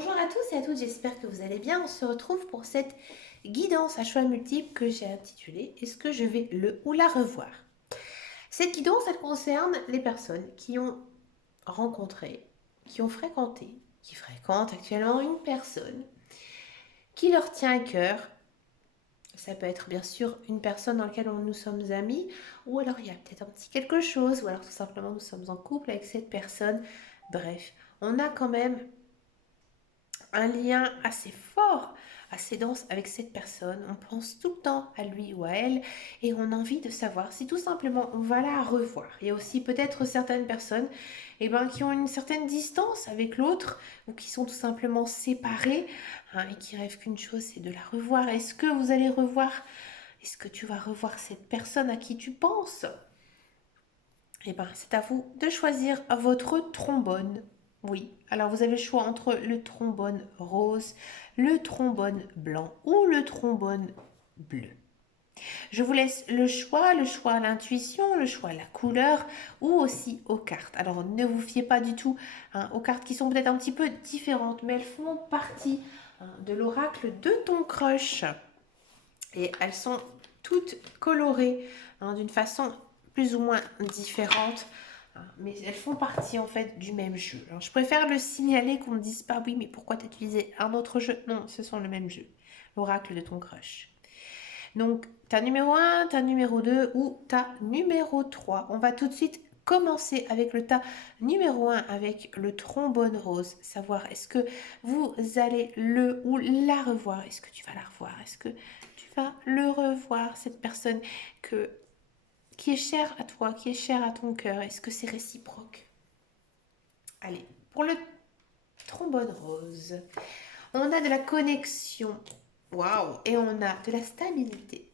Bonjour à tous et à toutes, j'espère que vous allez bien. On se retrouve pour cette guidance à choix multiples que j'ai intitulée Est-ce que je vais le ou la revoir? Cette guidance, elle concerne les personnes qui ont rencontré, qui ont fréquenté, qui fréquentent actuellement une personne qui leur tient à cœur. Ça peut être bien sûr une personne dans laquelle nous sommes amis, ou alors il y a peut-être un petit quelque chose, ou alors tout simplement nous sommes en couple avec cette personne. Bref, on a quand même un lien assez fort, assez dense avec cette personne. On pense tout le temps à lui ou à elle et on a envie de savoir si tout simplement on va la revoir. Il y a aussi peut-être certaines personnes qui ont une certaine distance avec l'autre ou qui sont tout simplement séparées et qui rêvent qu'une chose, c'est de la revoir. Est-ce que vous allez revoir? Est-ce que tu vas revoir cette personne à qui tu penses? C'est à vous de choisir votre trombone. Oui, alors vous avez le choix entre le trombone rose, le trombone blanc ou le trombone bleu. Je vous laisse le choix à l'intuition, le choix à la couleur ou aussi aux cartes. Alors ne vous fiez pas du tout aux cartes qui sont peut-être un petit peu différentes, mais elles font partie de l'oracle de ton crush. Et elles sont toutes colorées d'une façon plus ou moins différente, mais elles font partie en fait du même jeu. Alors, je préfère le signaler qu'on ne dise pas oui, mais pourquoi tu as utilisé un autre jeu? Non, ce sont le même jeu, l'oracle de ton crush. Donc, ta numéro 1, ta numéro 2 ou ta numéro 3. On va tout de suite commencer avec le tas numéro 1 avec le trombone rose. Savoir est-ce que vous allez le ou la revoir? Est-ce que tu vas la revoir? Est-ce que tu vas le revoir? Cette personne qui est chère à toi, qui est chère à ton cœur. Est-ce que c'est réciproque? Allez, pour le trombone rose, on a de la connexion. Waouh! Et on a de la stabilité.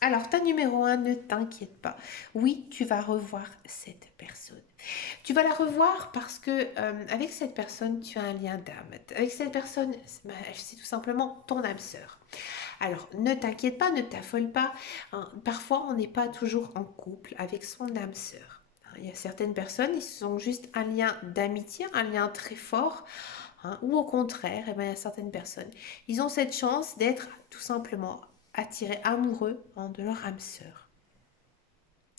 Alors, ta numéro 1, ne t'inquiète pas. Oui, tu vas revoir cette personne. Tu vas la revoir parce que avec cette personne, tu as un lien d'âme. Avec cette personne, c'est tout simplement ton âme sœur. Alors, ne t'inquiète pas, ne t'affole pas. Parfois, on n'est pas toujours en couple avec son âme sœur. Il y a certaines personnes, ils ont juste un lien d'amitié, un lien très fort. Ou au contraire, il y a certaines personnes, ils ont cette chance d'être tout simplement attirés amoureux de leur âme sœur.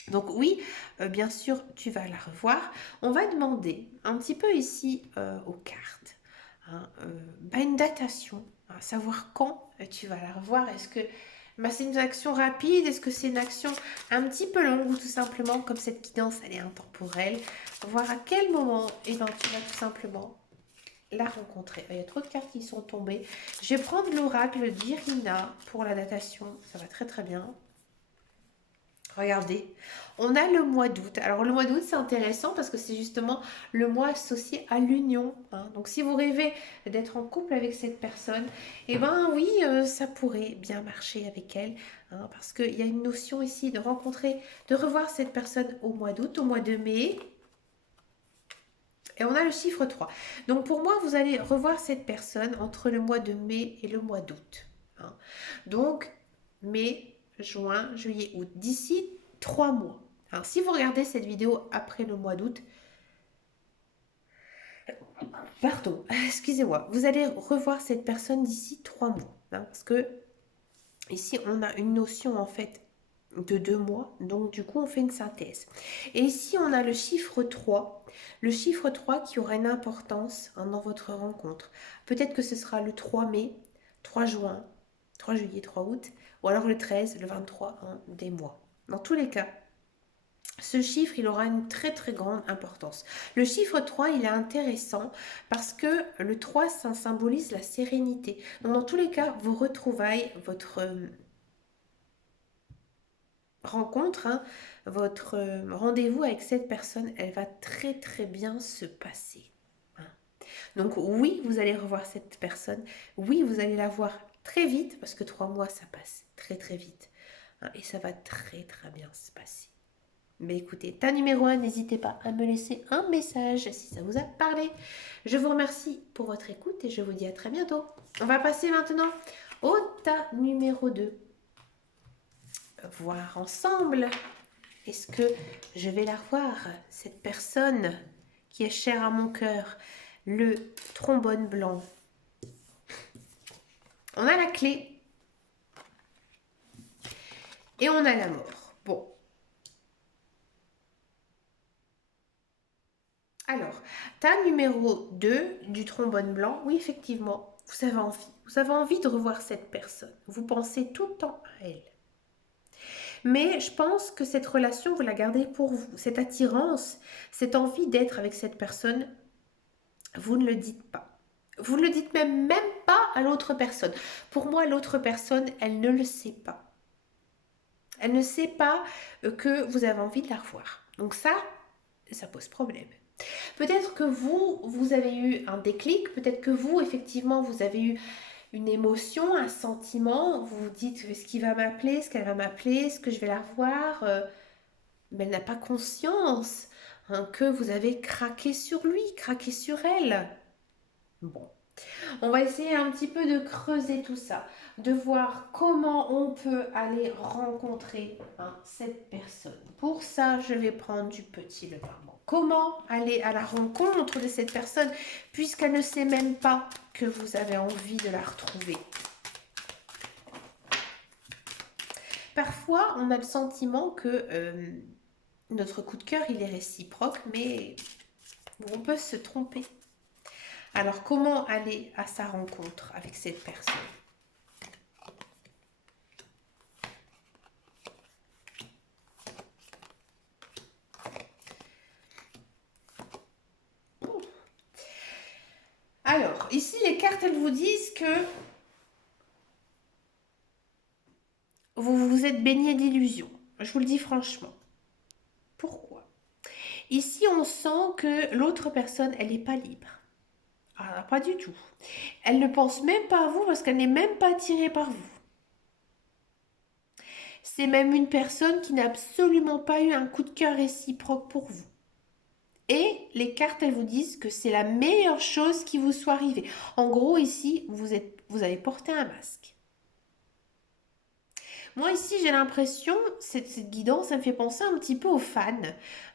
Donc oui, bien sûr, tu vas la revoir. On va demander un petit peu ici aux cartes une datation, savoir quand tu vas la revoir. Est-ce que c'est une action rapide? Est-ce que c'est une action un petit peu longue ou tout simplement comme cette guidance elle est intemporelle? Voir à quel moment tu vas tout simplement la rencontrer. Il y a trop de cartes qui sont tombées. Je vais prendre l'oracle d'Irina pour la datation. Ça va très très bien. Regardez, on a le mois d'août. Alors le mois d'août, c'est intéressant parce que c'est justement le mois associé à l'union. Donc si vous rêvez d'être en couple avec cette personne, oui, ça pourrait bien marcher avec elle. Parce qu'il y a une notion ici de rencontrer, de revoir cette personne au mois d'août, au mois de mai. Et on a le chiffre 3. Donc pour moi, vous allez revoir cette personne entre le mois de mai et le mois d'août. Donc mai, juin, juillet, août. D'ici 3 mois. Si vous regardez cette vidéo après le mois d'août, pardon, excusez-moi, vous allez revoir cette personne d'ici 3 mois. Parce que ici, on a une notion en fait de 2 mois. Donc du coup, on fait une synthèse. Et ici, on a le chiffre 3. Le chiffre 3 qui aura une importance dans votre rencontre. Peut-être que ce sera le 3 mai, 3 juin, 3 juillet, 3 août, ou alors le 13, le 23, des mois. Dans tous les cas, ce chiffre, il aura une très très grande importance. Le chiffre 3, il est intéressant parce que le 3, ça symbolise la sérénité. Donc dans tous les cas, vos retrouvailles, votre rencontre, votre rendez-vous avec cette personne, elle va très très bien se passer. Donc oui, vous allez revoir cette personne. Oui, vous allez la voir très vite parce que 3 mois, ça passe très très vite. Et ça va très très bien se passer. Mais écoutez, ta numéro 1, n'hésitez pas à me laisser un message si ça vous a parlé. Je vous remercie pour votre écoute et je vous dis à très bientôt. On va passer maintenant au tas numéro 2. Voir ensemble. Est-ce que je vais la revoir, cette personne qui est chère à mon cœur? le trombone blanc. On a la clé et on a la mort. Bon. Alors, tas numéro 2 du trombone blanc, oui, effectivement, vous avez envie. Vous avez envie de revoir cette personne. Vous pensez tout le temps à elle. Mais je pense que cette relation, vous la gardez pour vous. Cette attirance, cette envie d'être avec cette personne, vous ne le dites pas. Vous ne le dites même pas à l'autre personne. Pour moi, l'autre personne, elle ne le sait pas. Elle ne sait pas que vous avez envie de la revoir. Donc ça pose problème. Peut-être que vous avez eu un déclic, peut-être que vous, effectivement, vous avez eu une émotion, un sentiment, vous vous dites ce qu'il va m'appeler, est-ce qu'elle va m'appeler, est-ce que je vais la revoir, mais elle n'a pas conscience hein, que vous avez craqué sur lui, craqué sur elle. Bon, on va essayer un petit peu de creuser tout ça, de voir comment on peut aller rencontrer hein, cette personne. Pour ça, je vais prendre du petit levain. Comment aller à la rencontre de cette personne puisqu'elle ne sait même pas que vous avez envie de la retrouver. Parfois, on a le sentiment que notre coup de cœur, il est réciproque, mais on peut se tromper. Alors, comment aller à sa rencontre avec cette personne? Alors, ici, les cartes, elles vous disent que vous vous êtes baigné d'illusions. Je vous le dis franchement. Pourquoi? Ici, on sent que l'autre personne, elle n'est pas libre. Ah, pas du tout. Elle ne pense même pas à vous parce qu'elle n'est même pas attirée par vous. C'est même une personne qui n'a absolument pas eu un coup de cœur réciproque pour vous. Et les cartes, elles vous disent que c'est la meilleure chose qui vous soit arrivée. En gros, ici, vous avez porté un masque. Moi, ici, j'ai l'impression, cette guidance, ça me fait penser un petit peu aux fans.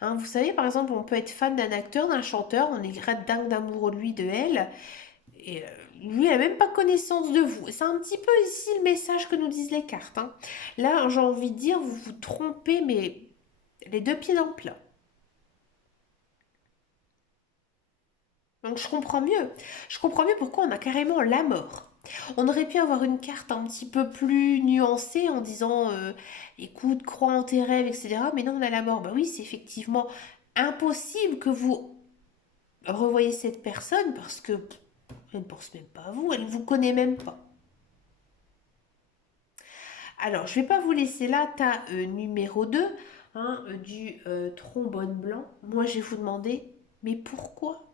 Hein, vous savez, par exemple, on peut être fan d'un acteur, d'un chanteur, on est dingue d'amoureux de lui, de elle. Et lui, il n'a même pas connaissance de vous. C'est un petit peu ici le message que nous disent les cartes. Hein. Là, j'ai envie de dire, vous vous trompez, mais les deux pieds dans le plat. Donc je comprends mieux. Je comprends mieux pourquoi on a carrément la mort. On aurait pu avoir une carte un petit peu plus nuancée en disant écoute, crois en tes rêves, etc. Mais non, on a la mort. Bah oui, c'est effectivement impossible que vous revoyez cette personne parce que elle ne pense même pas à vous, elle ne vous connaît même pas. Alors, je ne vais pas vous laisser là, tas numéro 2 hein, du trombone blanc. Moi, je vais vous demander, mais pourquoi?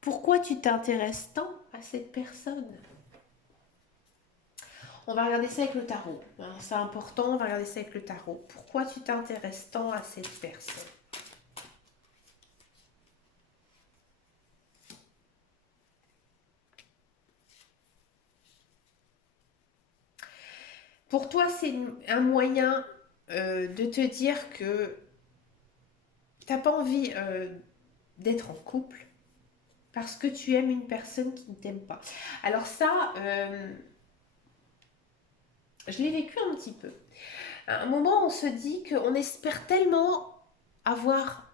Pourquoi tu t'intéresses tant à cette personne? On va regarder ça avec le tarot. Hein, c'est important, on va regarder ça avec le tarot. Pourquoi tu t'intéresses tant à cette personne? Pour toi, c'est un moyen de te dire que tu n'as pas envie d'être en couple parce que tu aimes une personne qui ne t'aime pas. Alors ça, je l'ai vécu un petit peu. À un moment, on se dit qu'on espère tellement avoir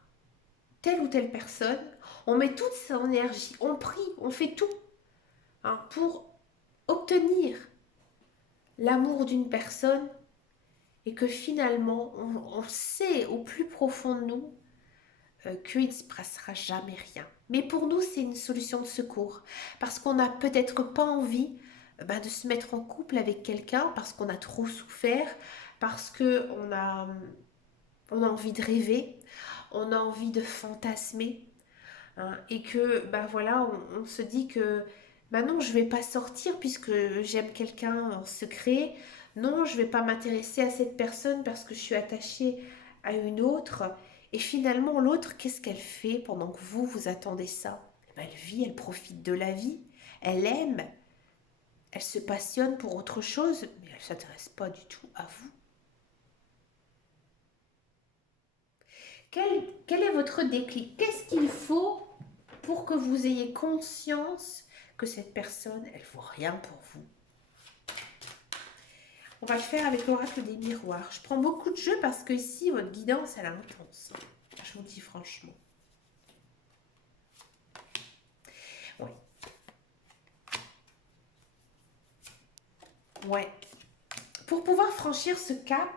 telle ou telle personne, on met toute son énergie, on prie, on fait tout hein, pour obtenir l'amour d'une personne et que finalement, on sait au plus profond de nous qu'il ne se passera jamais rien. Mais pour nous, c'est une solution de secours parce qu'on n'a peut-être pas envie de se mettre en couple avec quelqu'un parce qu'on a trop souffert, parce on a envie de rêver, on a envie de fantasmer hein, et que voilà, on se dit que non, je vais pas sortir puisque j'aime quelqu'un en secret. Non, je vais pas m'intéresser à cette personne parce que je suis attachée à une autre. Et finalement, l'autre, qu'est-ce qu'elle fait pendant que vous attendez ça? Elle vit, elle profite de la vie, elle aime, elle se passionne pour autre chose, mais elle ne s'intéresse pas du tout à vous. Quel est votre déclic? Qu'est-ce qu'il faut pour que vous ayez conscience que cette personne, elle vaut rien pour vous. On va le faire avec l'oracle des miroirs. Je prends beaucoup de jeux parce que ici, votre guidance, elle est intense. Je vous le dis franchement. Oui. Ouais. Pour pouvoir franchir ce cap,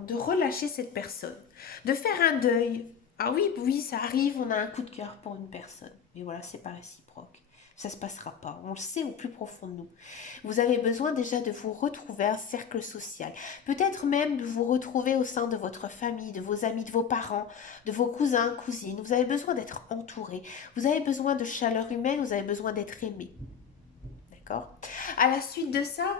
de relâcher cette personne, de faire un deuil. Ah oui, oui, ça arrive, on a un coup de cœur pour une personne. Mais voilà, c'est pas réciproque. Ça se passera pas. On le sait au plus profond de nous. Vous avez besoin déjà de vous retrouver un cercle social. Peut-être même de vous retrouver au sein de votre famille, de vos amis, de vos parents, de vos cousins, cousines. Vous avez besoin d'être entouré. Vous avez besoin de chaleur humaine, vous avez besoin d'être aimé. D'accord? À la suite de ça,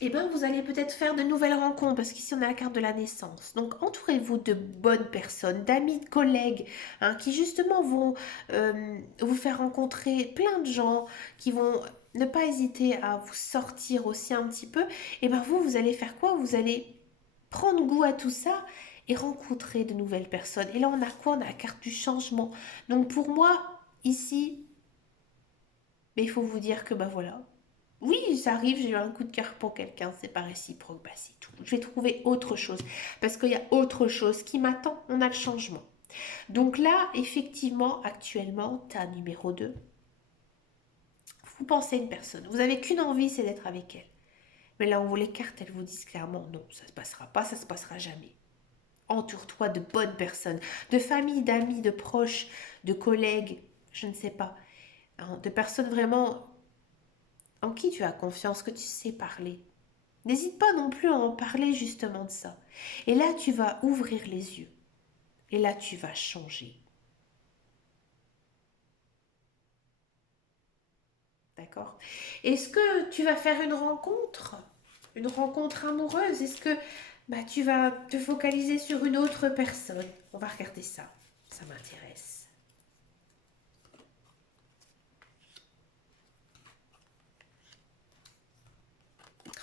eh bien, vous allez peut-être faire de nouvelles rencontres, parce qu'ici, on a la carte de la naissance. Donc, entourez-vous de bonnes personnes, d'amis, de collègues, hein, qui justement vont vous faire rencontrer plein de gens, qui vont ne pas hésiter à vous sortir aussi un petit peu. Et bien, vous allez faire quoi? Vous allez prendre goût à tout ça et rencontrer de nouvelles personnes. Et là, on a quoi? On a la carte du changement. Donc, pour moi, ici, mais il faut vous dire que, ben voilà, oui, ça arrive, j'ai eu un coup de cœur pour quelqu'un, c'est pas réciproque, bah c'est tout. Je vais trouver autre chose, parce qu'il y a autre chose qui m'attend, on a le changement. Donc là, effectivement, actuellement, tas numéro 2, vous pensez à une personne, vous n'avez qu'une envie, c'est d'être avec elle. Mais là, on vous les cartes, elles vous disent clairement, non, ça se passera pas, ça se passera jamais. Entoure-toi de bonnes personnes, de familles, d'amis, de proches, de collègues, je ne sais pas, hein, de personnes vraiment en qui tu as confiance, que tu sais parler. N'hésite pas non plus à en parler justement de ça. Et là, tu vas ouvrir les yeux. Et là, tu vas changer. D'accord? Est-ce que tu vas faire une rencontre? Une rencontre amoureuse? Est-ce que bah, tu vas te focaliser sur une autre personne? On va regarder ça. Ça m'intéresse.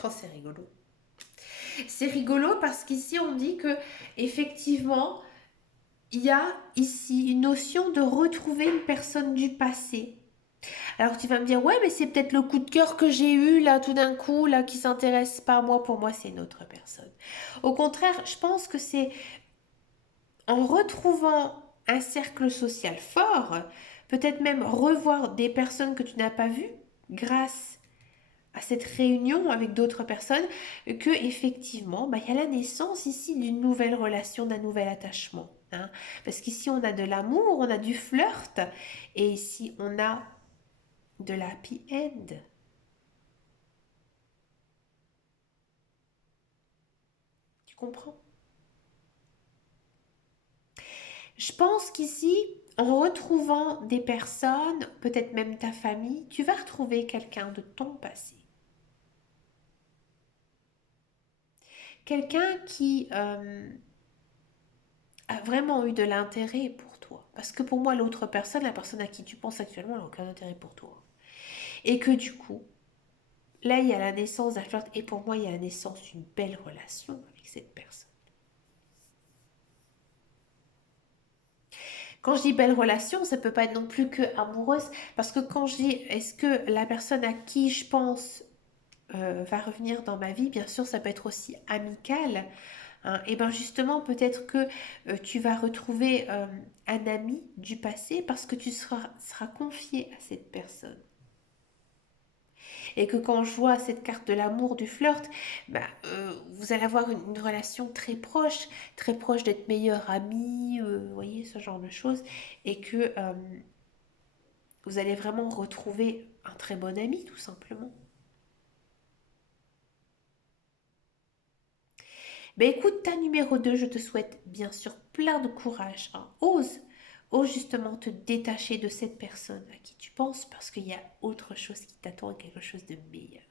Oh, c'est rigolo. C'est rigolo parce qu'ici, on dit que effectivement, il y a ici une notion de retrouver une personne du passé. Alors tu vas me dire, ouais, mais c'est peut-être le coup de cœur que j'ai eu là tout d'un coup, là, qui s'intéresse pas à moi. Pour moi, c'est une autre personne. Au contraire, je pense que c'est en retrouvant un cercle social fort, peut-être même revoir des personnes que tu n'as pas vues grâce à cette réunion avec d'autres personnes, que effectivement, bah, il y a la naissance ici d'une nouvelle relation, d'un nouvel attachement. Hein. Parce qu'ici, on a de l'amour, on a du flirt, et ici, on a de la happy end. Tu comprends? Je pense qu'ici, en retrouvant des personnes, peut-être même ta famille, tu vas retrouver quelqu'un de ton passé. Quelqu'un qui a vraiment eu de l'intérêt pour toi. Parce que pour moi, l'autre personne, la personne à qui tu penses actuellement, n'a aucun intérêt pour toi. Et que du coup, là, il y a la naissance d'un flirt. Et pour moi, il y a la naissance d'une belle relation avec cette personne. Quand je dis belle relation, ça peut pas être non plus que amoureuse, parce que quand je dis est-ce que la personne à qui je pense va revenir dans ma vie, bien sûr, ça peut être aussi amical. Hein. Et bien justement, peut-être que tu vas retrouver un ami du passé parce que tu seras confié à cette personne. Et que quand je vois cette carte de l'amour, du flirt, bah, vous allez avoir une relation très proche d'être meilleur ami, vous voyez, ce genre de choses. Et que vous allez vraiment retrouver un très bon ami, tout simplement. Ben écoute, ta numéro 2, je te souhaite bien sûr plein de courage. Hein. Ose justement te détacher de cette personne à qui tu penses parce qu'il y a autre chose qui t'attend et quelque chose de meilleur.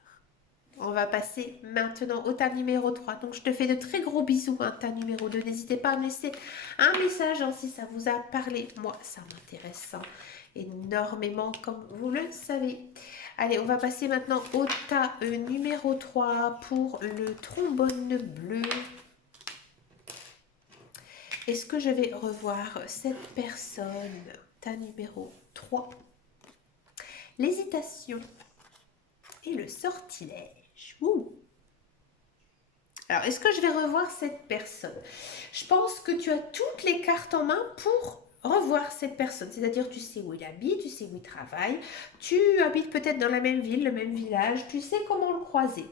On va passer maintenant au tas numéro 3. Donc je te fais de très gros bisous, hein, tas numéro 2. N'hésitez pas à me laisser un message hein, si ça vous a parlé. Moi, ça m'intéresse hein, énormément, comme vous le savez. Allez, on va passer maintenant au tas numéro 3 pour le trombone bleu. Est-ce que je vais revoir cette personne? ta numéro 3. L'hésitation et le sortilège. Ouh. Alors, est-ce que je vais revoir cette personne? Je pense que tu as toutes les cartes en main pour revoir cette personne. C'est-à-dire, tu sais où il habite, tu sais où il travaille, tu habites peut-être dans la même ville, le même village, tu sais comment le croiser.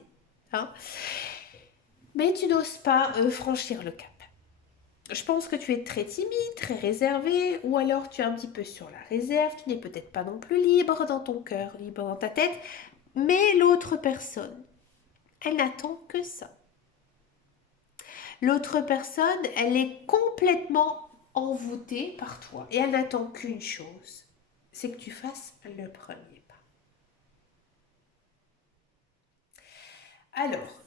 Hein? Mais tu n'oses pas franchir le cap. Je pense que tu es très timide, très réservé, ou alors tu es un petit peu sur la réserve, tu n'es peut-être pas non plus libre dans ton cœur, libre dans ta tête, mais l'autre personne, elle n'attend que ça. L'autre personne, elle est complètement envoûtée par toi et elle n'attend qu'une chose, c'est que tu fasses le premier pas. Alors,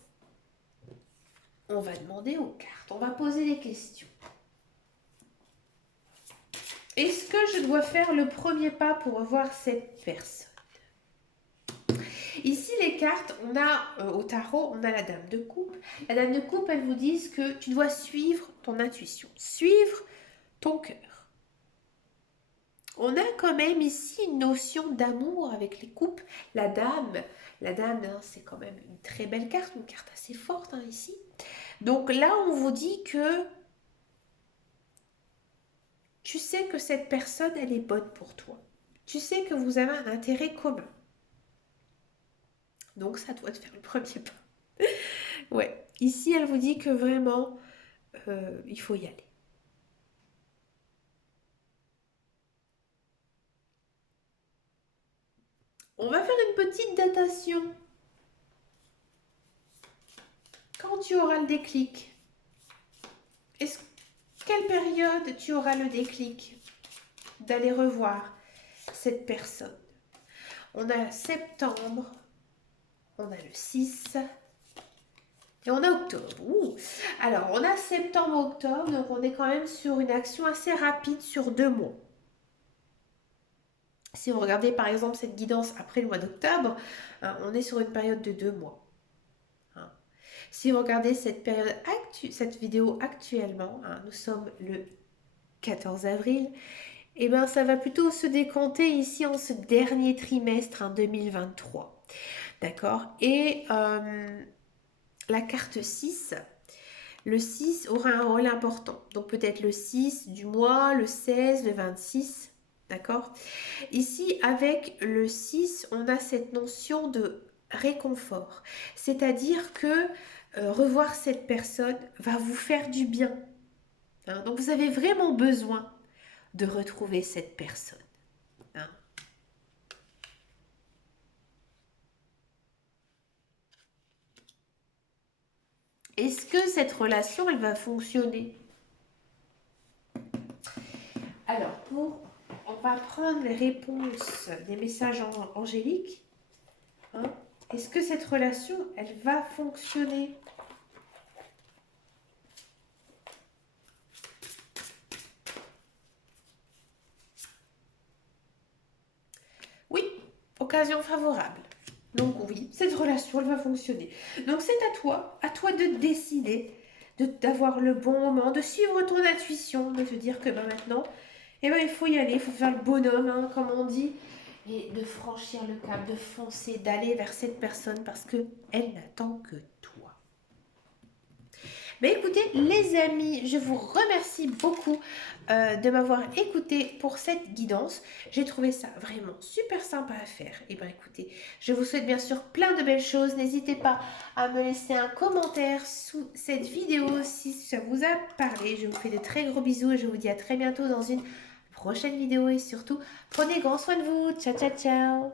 on va demander aux cartes, on va poser des questions. Est-ce que je dois faire le premier pas pour revoir cette personne? Ici, les cartes, on a au tarot, on a la dame de coupe. La dame de coupe, elle vous dit que tu dois suivre ton intuition, suivre ton cœur. On a quand même ici une notion d'amour avec les coupes. La dame, hein, c'est quand même une très belle carte, une carte assez forte hein, ici. Donc là, on vous dit que tu sais que cette personne, elle est bonne pour toi. Tu sais que vous avez un intérêt commun. Donc ça doit te faire le premier pas. Ouais, ici, elle vous dit que vraiment, il faut y aller. On va faire une petite datation. Quand tu auras le déclic, quelle période tu auras le déclic d'aller revoir cette personne? On a septembre, on a le 6 et on a octobre. Ouh. Alors, on a septembre-octobre, donc on est quand même sur une action assez rapide sur 2 mois. Si vous regardez par exemple cette guidance après le mois d'octobre, hein, on est sur une période de 2 mois. Hein. Si vous regardez cette vidéo actuellement, hein, nous sommes le 14 avril, et bien ça va plutôt se décanter ici en ce dernier trimestre hein, 2023. D'accord? Et la carte 6, le 6 aura un rôle important. Donc peut-être le 6 du mois, le 16, le 26. D'accord? Ici, avec le 6, on a cette notion de réconfort. C'est-à-dire que revoir cette personne va vous faire du bien. Hein? Donc vous avez vraiment besoin de retrouver cette personne. Hein? Est-ce que cette relation, elle va fonctionner? Alors, on va prendre les réponses des messages angéliques. Hein? Est-ce que cette relation, elle va fonctionner? Oui, occasion favorable. Donc oui, cette relation, elle va fonctionner. Donc c'est à toi de décider, d'avoir le bon moment, de suivre ton intuition, de te dire que maintenant, eh ben, il faut y aller, il faut faire le bonhomme, hein, comme on dit, et de franchir le cap, de foncer, d'aller vers cette personne parce qu'elle n'attend que toi. Mais écoutez, les amis, je vous remercie beaucoup de m'avoir écouté pour cette guidance. J'ai trouvé ça vraiment super sympa à faire. Et bien écoutez, je vous souhaite bien sûr plein de belles choses. N'hésitez pas à me laisser un commentaire sous cette vidéo si ça vous a parlé. Je vous fais de très gros bisous et je vous dis à très bientôt dans une prochaine vidéo. Et surtout, prenez grand soin de vous. Ciao, ciao, ciao.